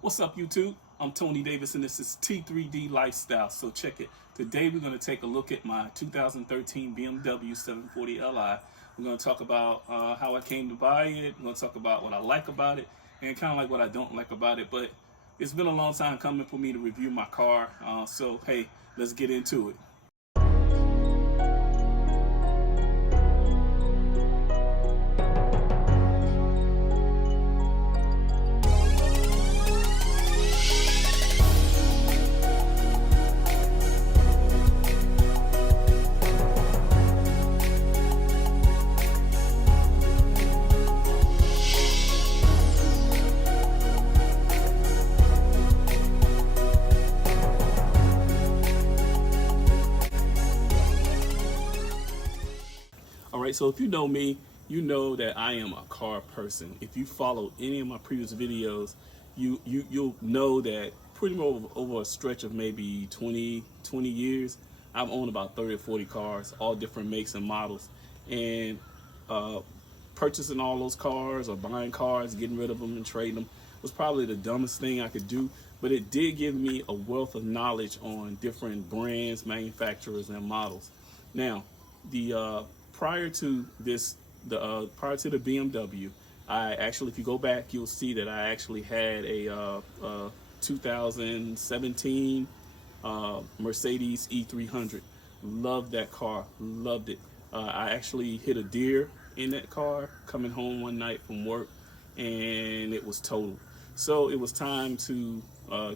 What's up, YouTube? I'm Tony Davis, and this is T3D Lifestyle. So check it. Today we're going to take a look at my 2013 BMW 740 Li. We're going to talk about how I came to buy it. We're going to talk about what I like about it and kind of like what I don't like about it. But it's been a long time coming for me to review my car. So hey, let's get into it. All right, so if you know me, you know that I am a car person. If you follow any of my previous videos, you'll know that pretty much over a stretch of maybe 20 years, I've owned about 30 or 40 cars, all different makes and models. And purchasing all those cars or buying cars, getting rid of them and trading them was probably the dumbest thing I could do, but it did give me a wealth of knowledge on different brands, manufacturers, and models. Now, the prior to this, prior to the BMW, I actually, if you go back, you'll see that I actually had a 2017 Mercedes E300. Loved that car, loved it. I actually hit a deer in that car coming home one night from work, and it was totaled. So it was time to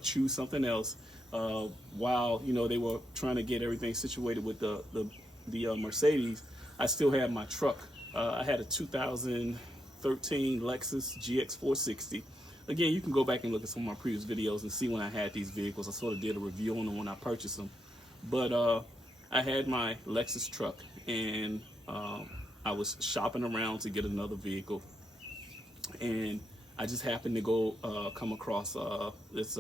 choose something else. While they were trying to get everything situated with the Mercedes, I still had my truck. I had a 2013 Lexus GX 460. Again, you can go back and look at some of my previous videos and see when I had these vehicles. I sort of did a review on them when I purchased them. But I had my Lexus truck, and I was shopping around to get another vehicle. And I just happened to go come across this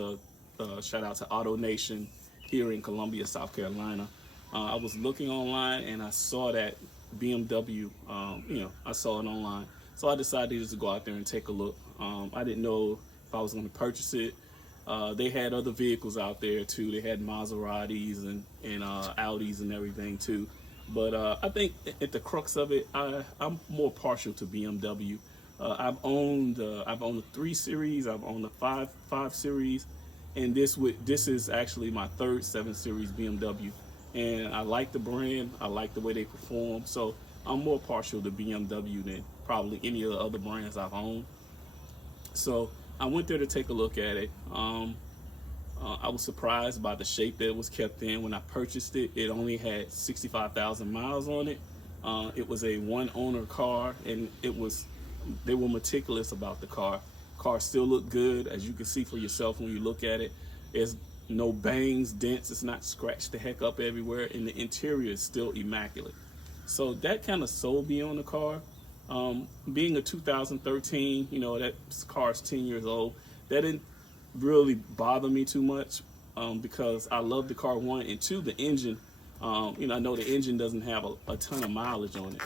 shout out to Auto Nation here in Columbia, South Carolina. I was looking online and I saw that BMW, I saw it online. So I decided just to go out there and take a look. I didn't know if I was going to purchase it. They had other vehicles out there too. They had Maseratis and Audis and everything too. But I think at the crux of it, I'm more partial to BMW. I've owned the 3 Series, I've owned the 5 Series, and this is actually my third 7 Series BMW. And I like the brand, I like the way they perform, so I'm more partial to BMW than probably any of the other brands I've owned. So I went there to take a look at it. I was surprised by the shape that it was kept in. When I purchased it, it only had 65,000 miles on it. It was a one-owner car, and they were meticulous about the car. Car still looked good, as you can see for yourself when you look at it. There's no bangs, dents, it's not scratched the heck up everywhere, and the interior is still immaculate. So that kind of sold me on the car. Being a 2013, that car's 10 years old, that didn't really bother me too much because I love the car, one, and two, the engine. I know the engine doesn't have a ton of mileage on it.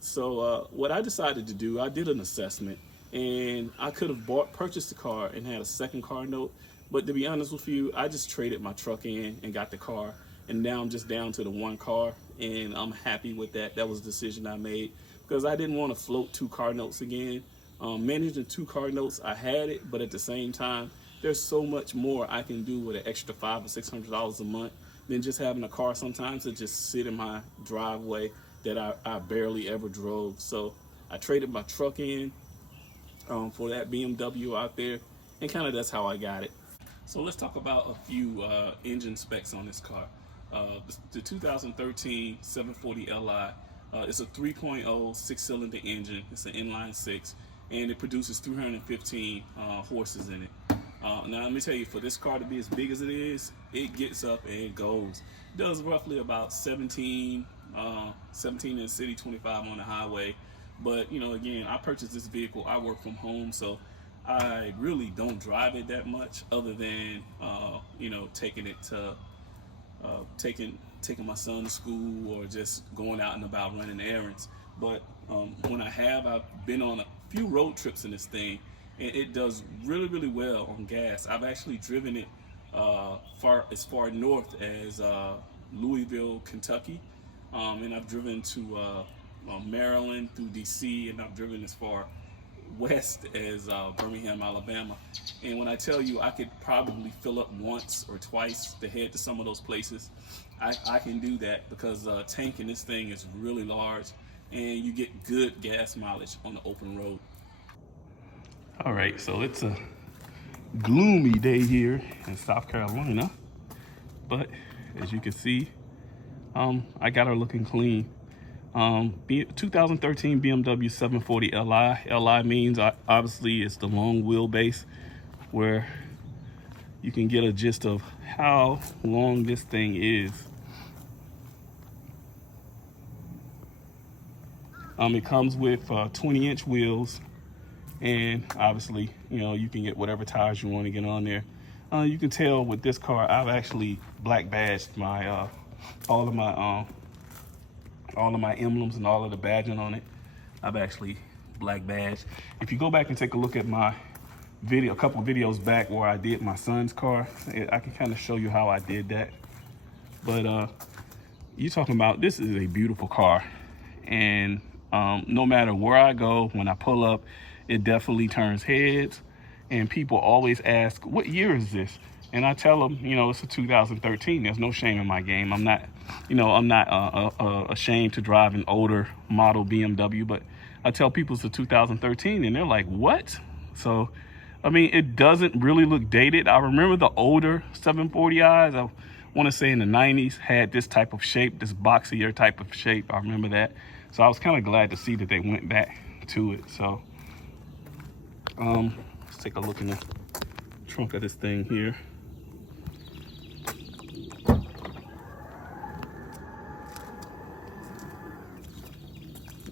So what I decided to do, I did an assessment, and I could have purchased the car and had a second car note. But to be honest with you, I just traded my truck in and got the car, and now I'm just down to the one car, and I'm happy with that. That was a decision I made because I didn't want to float 2 car notes again. Managing 2 car notes, I had it, but at the same time, there's so much more I can do with an extra $500 or $600 a month than just having a car sometimes that just sit in my driveway that I barely ever drove. So I traded my truck in for that BMW out there, and kind of that's how I got it. So let's talk about a few engine specs on this car. The 2013 740 Li is a 3.0 6-cylinder engine. It's an inline 6, and it produces 315 horses in it. Now let me tell you, for this car to be as big as it is, it gets up and it goes. It does roughly about 17 in the city, 25 on the highway. But again, I purchased this vehicle, I work from home, so I really don't drive it that much, other than taking it to taking my son to school, or just going out and about running errands. But when I've been on a few road trips in this thing, and it does really well on gas. I've actually driven it far north as Louisville, Kentucky, and I've driven to Maryland through DC, and I've driven as far west as Birmingham, Alabama. And when I tell you I could probably fill up once or twice to head to some of those places, I can do that because tank in this thing is really large, and you get good gas mileage on the open road. All right, so it's a gloomy day here in South Carolina, but as you can see, I got her looking clean. 2013 BMW 740 Li. Li means obviously it's the long wheelbase, where you can get a gist of how long this thing is. It comes with 20-inch wheels, and obviously, you know, you can get whatever tires you want to get on there. You can tell with this car, I've actually black badged my all of my emblems and all of the badging on it. I've actually black badged. If you go back and take a look at my video, a couple of videos back where I did my son's car, I can kind of show you how I did that. But you're talking about, this is a beautiful car, and no matter where I go, when I pull up, it definitely turns heads. And people always ask, what year is this? And I tell them, you know, it's a 2013. There's no shame in my game. I'm not, you know, I'm not ashamed to drive an older model BMW, but I tell people it's a 2013, and they're like, what? So, I mean, it doesn't really look dated. I remember the older 740i's, I want to say in the 90s, had this type of shape, this boxier type of shape. I remember that. So I was kind of glad to see that they went back to it. So, let's take a look in the trunk of this thing here.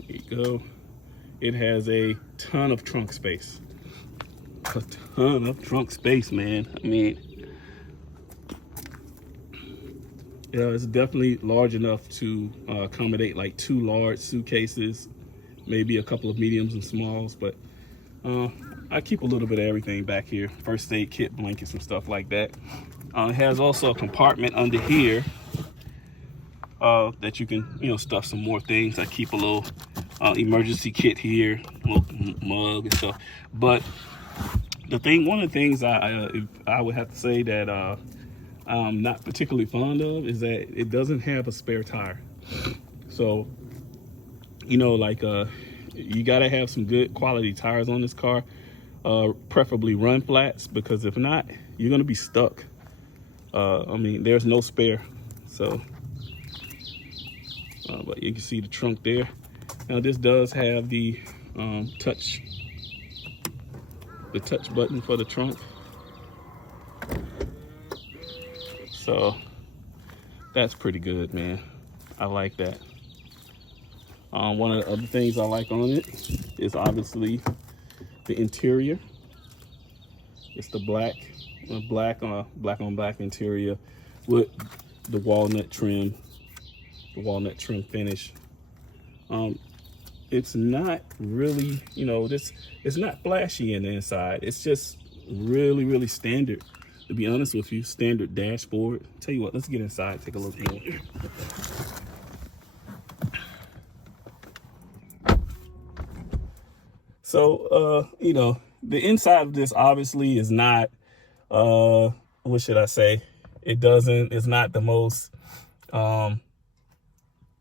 There you go. It has a ton of trunk space. A ton of trunk space, man. I mean, yeah, it's definitely large enough to accommodate like 2 large suitcases, maybe a couple of mediums and smalls, but I keep a little bit of everything back here. First aid kit, blankets, and stuff like that. It has also a compartment under here that you can, you know, stuff some more things. I keep a little emergency kit here, a little mug and stuff. But one of the things I would have to say that I'm not particularly fond of is that it doesn't have a spare tire. So, you know, like you gotta have some good quality tires on this car, preferably run flats, because if not, you're gonna be stuck. I mean, there's no spare. So, but you can see the trunk there. Now this does have the touch button for the trunk. So that's pretty good, man. I like that. One of the other things I like on it is obviously the interior. It's the black on black interior with the walnut trim finish. It's not really, you know, it's not flashy in the inside. It's just really standard. To be honest with you, standard dashboard. Tell you what, let's get inside, take a look more. So, you know, the inside of this obviously is not, what should I say? It's not the most,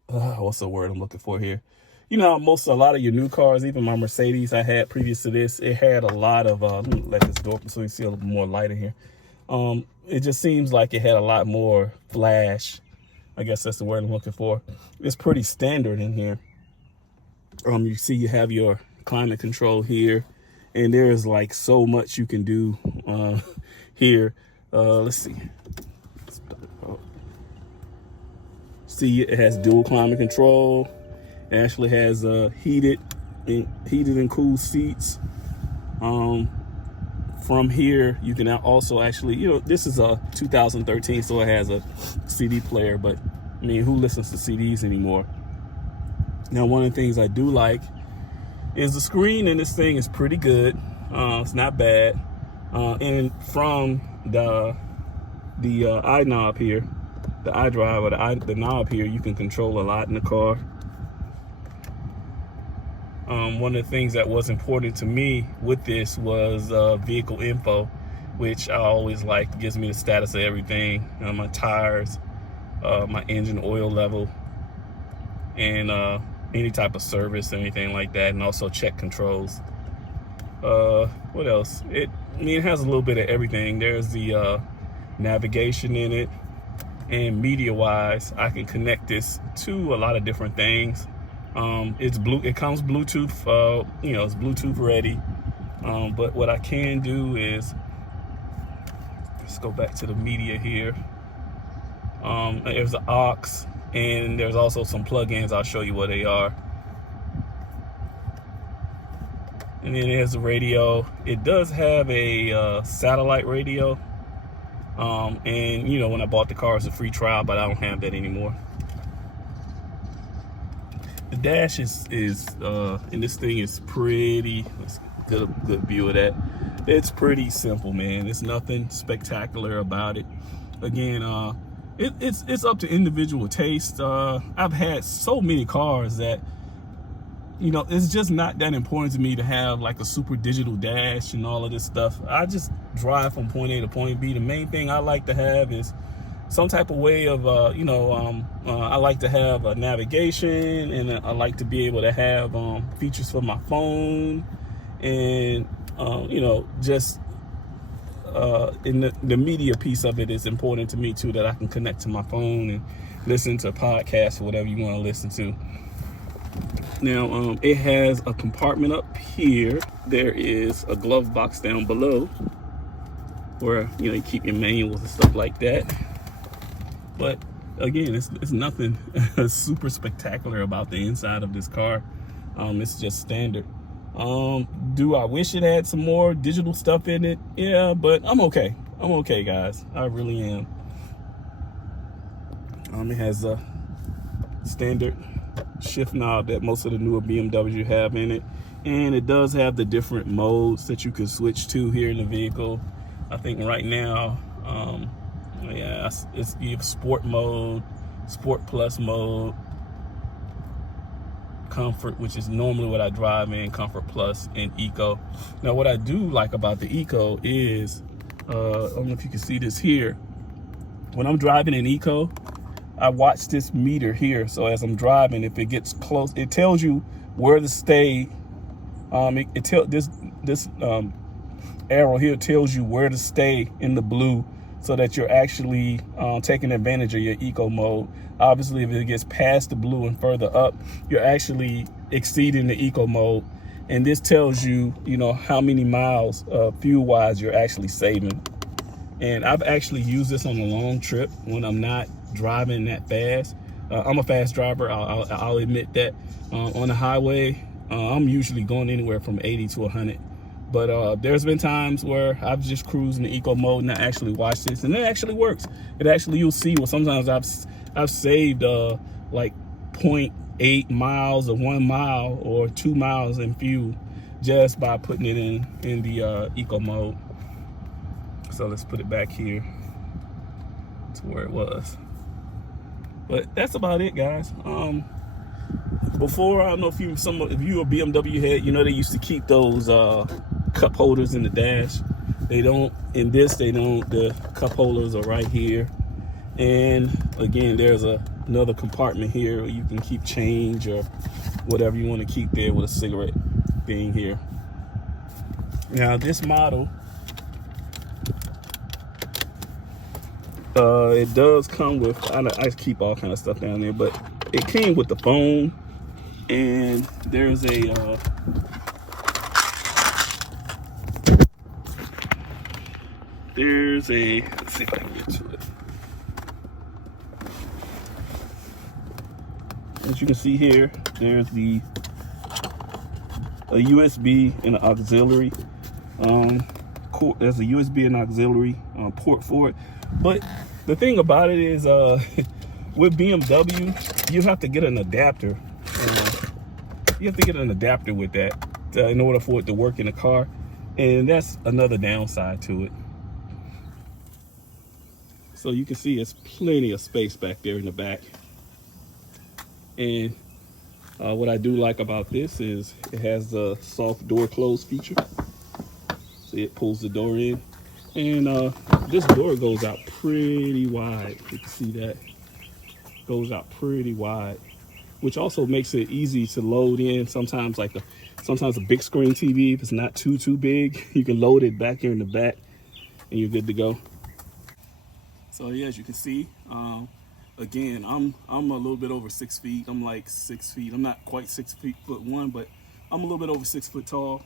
what's the word I'm looking for here? You know, a lot of your new cars, even my Mercedes I had previous to this, it had a lot of, let me let this door open so you see a little more light in here. It just seems like it had a lot more flash. I guess that's the word I'm looking for. It's pretty standard in here. You see you have your climate control here, and there's like so much you can do here. Let's see. See, it has dual climate control. It actually has heated and cool seats. From here, you can also actually, you know, this is a 2013, so it has a CD player, but I mean, who listens to CDs anymore? Now, one of the things I do like is the screen in this thing is pretty good. It's not bad. And from the eye knob here, the eye drive, or the knob here, you can control a lot in the car. One of the things that was important to me with this was vehicle info, which I always like. It gives me the status of everything, my tires, my engine oil level, and any type of service, anything like that, and also check controls. What else? It has a little bit of everything. There's the navigation in it, and media wise, I can connect this to a lot of different things. It comes Bluetooth, it's Bluetooth ready. But what I can do is, let's go back to the media here. There's the aux, and there's also some plugins. I'll show you what they are. And then there's the radio. It does have a satellite radio. And when I bought the car, it's a free trial, but I don't have that anymore. The dash is and this thing is pretty. Let's get a good view of that. It's pretty simple, man. There's nothing spectacular about it. Again, it's up to individual taste. I've had so many cars that it's just not that important to me to have like a super digital dash and all of this stuff. I just drive from point A to point B. The main thing I like to have is some type of way of, I like to have a navigation, and I like to be able to have features for my phone, and, just in the media piece of it is important to me too, that I can connect to my phone and listen to podcasts or whatever you want to listen to. Now, it has a compartment up here. There is a glove box down below where, you keep your manuals and stuff like that. But again, it's nothing super spectacular about the inside of this car. It's just standard. Do I wish it had some more digital stuff in it? Yeah, but I'm okay. I'm okay, guys. I really am. It has a standard shift knob that most of the newer BMW have in it, and it does have the different modes that you can switch to here in the vehicle. I think right now, you have sport mode, sport plus mode, comfort, which is normally what I drive in, comfort plus, and eco. Now, what I do like about the eco is, I don't know if you can see this here. When I'm driving in eco, I watch this meter here. So as I'm driving, if it gets close, it tells you where to stay. This arrow here tells you where to stay in the blue, so that you're actually taking advantage of your eco mode. Obviously, if it gets past the blue and further up, you're actually exceeding the eco mode. And this tells you, how many miles fuel-wise you're actually saving. And I've actually used this on a long trip when I'm not driving that fast. I'm a fast driver, I'll admit that. On the highway, I'm usually going anywhere from 80 to 100. But there's been times where I've just cruised in the eco mode and I actually watched this, and it actually works. It actually, you'll see, well, sometimes I've saved like 0.8 miles or 1 mile or 2 miles in fuel just by putting it in the eco mode. So let's put it back here to where it was. But that's about it, guys. Before, I don't know if you're a BMW head, they used to keep those cup holders in the dash. They don't in this. They don't. The cup holders are right here, and again, there's another compartment here where you can keep change or whatever you want to keep there, with a cigarette thing here. Now, this model, it does come with, I keep all kind of stuff down there, but it came with the phone, and there's a let's see if I can get to it. As you can see here, there's a USB and an auxiliary. There's a USB and auxiliary port for it. But the thing about it is, with BMW, you have to get an adapter. You have to get an adapter with that in order for it to work in the car. And that's another downside to it. So you can see it's plenty of space back there in the back. And what I do like about this is it has the soft door close feature. See, it pulls the door in. And this door goes out pretty wide. You can see that. Goes out pretty wide, which also makes it easy to load in. Sometimes sometimes a big screen TV, if it's not too big, you can load it back here in the back and you're good to go. So yeah, as you can see, again, I'm a little bit over 6 feet. I'm like 6 feet. I'm not quite 6'1", but I'm a little bit over 6 foot tall.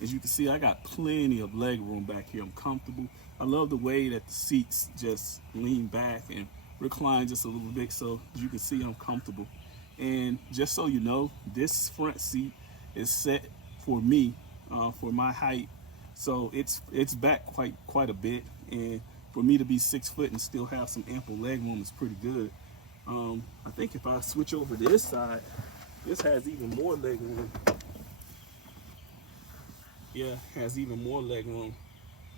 As you can see, I got plenty of leg room back here. I'm comfortable. I love the way that the seats just lean back and recline just a little bit. So as you can see, I'm comfortable. And just so you know, this front seat is set for me, for my height. So it's back quite a bit. And for me to be 6 foot and still have some ample leg room is pretty good. I think if I switch over to this side, this has even more leg room. Yeah, has even more leg room.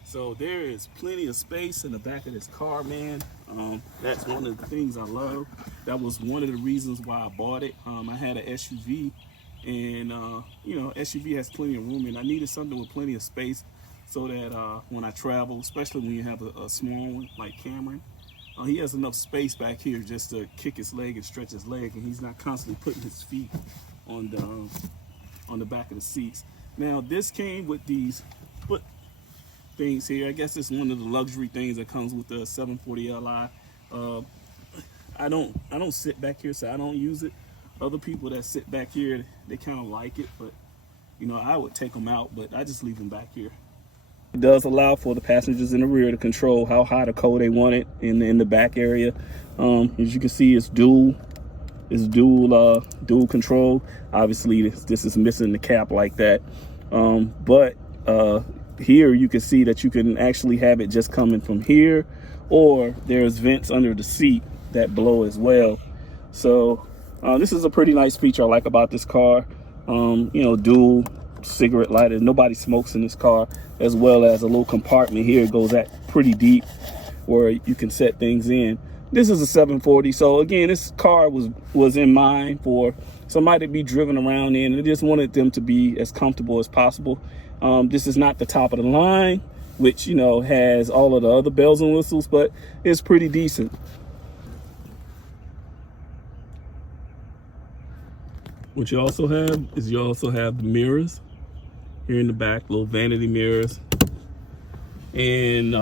So there is plenty of space in the back of this car, man. That's one of the things I love. That was one of the reasons why I bought it. I had an SUV, and you know, SUV has plenty of room, and I needed something with plenty of space so that when I travel, especially when you have a small one like Cameron, he has enough space back here just to kick his leg and stretch his leg, and he's not constantly putting his feet on the back of the seats. Now this came with these foot things here. I guess it's one of the luxury things that comes with the 740 Li. I don't sit back here, so I don't use it. Other people that sit back here, they kind of like it, but you know, I would take them out, but I just leave them back here. It does allow for the passengers in the rear to control how hot or cold they want it in the back area. As you can see, it's dual control. Obviously this is missing the cap like that, but here you can see that you can actually have it just coming from here, or there's vents under the seat that blow as well. So this is a pretty nice feature I like about this car. You know, dual cigarette lighter. Nobody smokes in this car, as well as a little compartment here. It goes at pretty deep where you can set things in. This is a 740, so again, this car was in mind for somebody to be driven around in, and I just wanted them to be as comfortable as possible. This is not the top of the line, which, you know, has all of the other bells and whistles, but it's pretty decent. What you also have is the mirrors here in the back, little vanity mirrors, and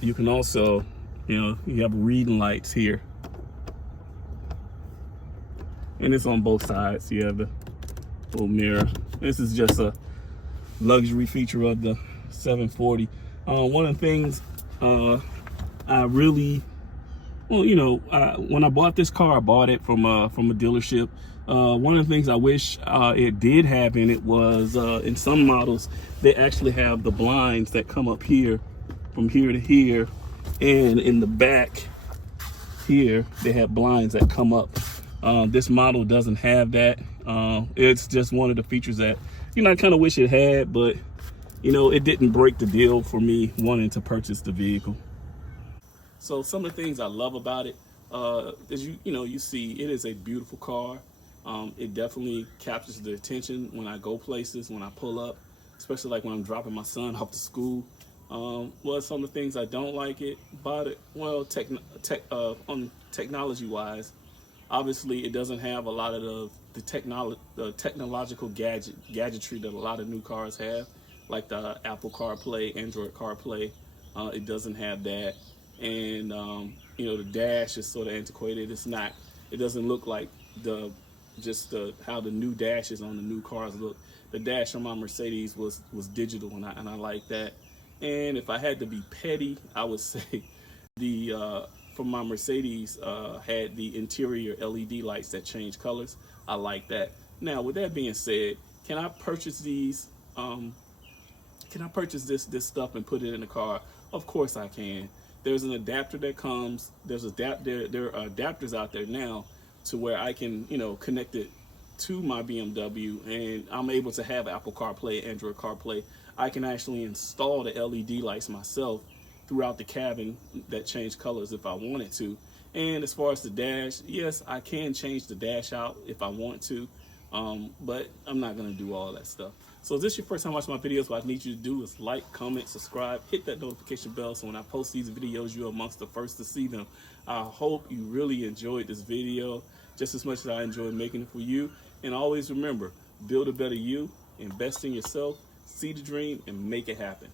you can also, you know, you have reading lights here, and it's on both sides. You have the little mirror. This is just a luxury feature of the 740. One of the things I really, well, you know, when I bought this car, I bought it from a dealership. One of the things I wish it did have in it was, in some models, they actually have the blinds that come up here, from here to here, and in the back here, they have blinds that come up. This model doesn't have that. It's just one of the features that, you know, I kind of wish it had, but, you know, it didn't break the deal for me wanting to purchase the vehicle. So some of the things I love about it, is you see it is a beautiful car. It definitely captures the attention when I go places, when I pull up, especially like when I'm dropping my son off to school. Well, some of the things I don't like about it, well, technology wise, obviously it doesn't have a lot of the technological gadgetry that a lot of new cars have, like the Apple CarPlay, Android CarPlay. It doesn't have that. And you know, the dash is sort of antiquated. It doesn't look like how the new dashes on the new cars look. The dash on my Mercedes was digital, and I like that. And if I had to be petty, I would say from my Mercedes had the interior LED lights that change colors. I like that. Now, with that being said, can I purchase these? Can I purchase this stuff and put it in the car? Of course I can. There's an adapter that comes. There are adapters out there now to where I can, you know, connect it to my BMW, and I'm able to have Apple CarPlay, Android CarPlay. I can actually install the LED lights myself throughout the cabin that change colors if I wanted to. And as far as the dash, yes, I can change the dash out if I want to, but I'm not going to do all that stuff. So if this is your first time watching my videos, what I need you to do is like, comment, subscribe, hit that notification bell so when I post these videos, you're amongst the first to see them. I hope you really enjoyed this video just as much as I enjoyed making it for you. And always remember, build a better you, invest in yourself, see the dream, and make it happen.